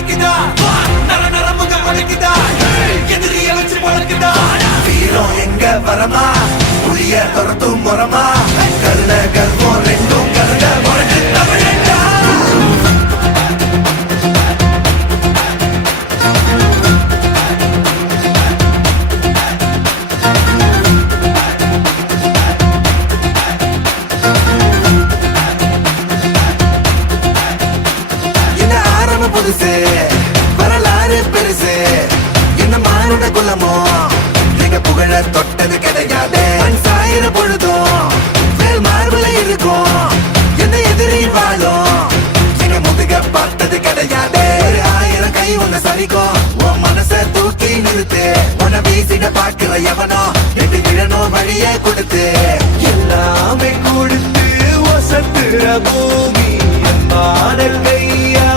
அடிக்குதா நர நரமுக படைக்குதா எதிரிய வச்சு பழக்குதா வீரம் எங்க வரமா புளிய துரத்தும் முறமா கருண கர்வம் ரெண்டும் கருண முரட்டு தமிழண்டா என்ன ஆரம்ப புதுசு வரலாறு பெருசு என்ன மானுட குலமோ நீங்க புகழ தொட்டது கிடையாது சாயிர பொழுதும் மேல் மார்பல இருக்கும் என்ன எதிரி வாழும் எங்க முதுக பார்த்தது கிடையாது 1000 கை உன்னை சரிக்கும் உன் மனச தூக்கி நிறுத்து உன்னை வீசிட பாக்குற எவனோ எட்டு கிழனோ வழியே கொடுத்து எல்லாமே கொடுத்து வசத்துற பூமி அன்பான கையா